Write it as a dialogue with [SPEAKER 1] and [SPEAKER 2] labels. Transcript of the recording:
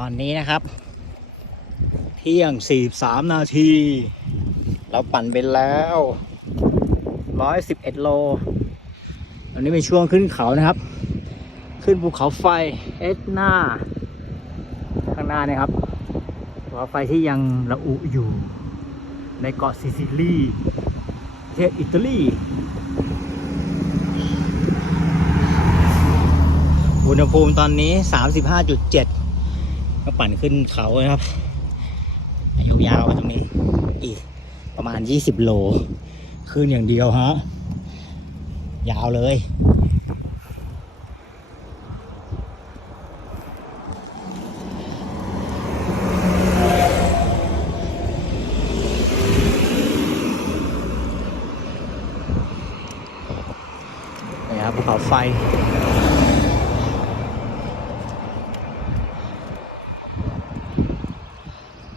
[SPEAKER 1] ตอนนี้นะครับ เที่ยง 43 นาที เราปั่นไปแล้ว 111 โล อันนี้เป็นช่วงขึ้นเขานะครับ ขึ้นภูเขาไฟเอ็ดนาข้างหน้านะครับภูเขาไฟที่ยังระอุอยู่ในเกาะซิซิลีประเทศอิตาลีอุณหภูมิตอนนี้ 35.7 ก็ปั่นขึ้นเขานะครับยาวๆไปตรงนี้ อีกประมาณ 20 โล ขึ้นอย่างเดียวฮะ ยาวเลย นี่ครับภูเขาไฟ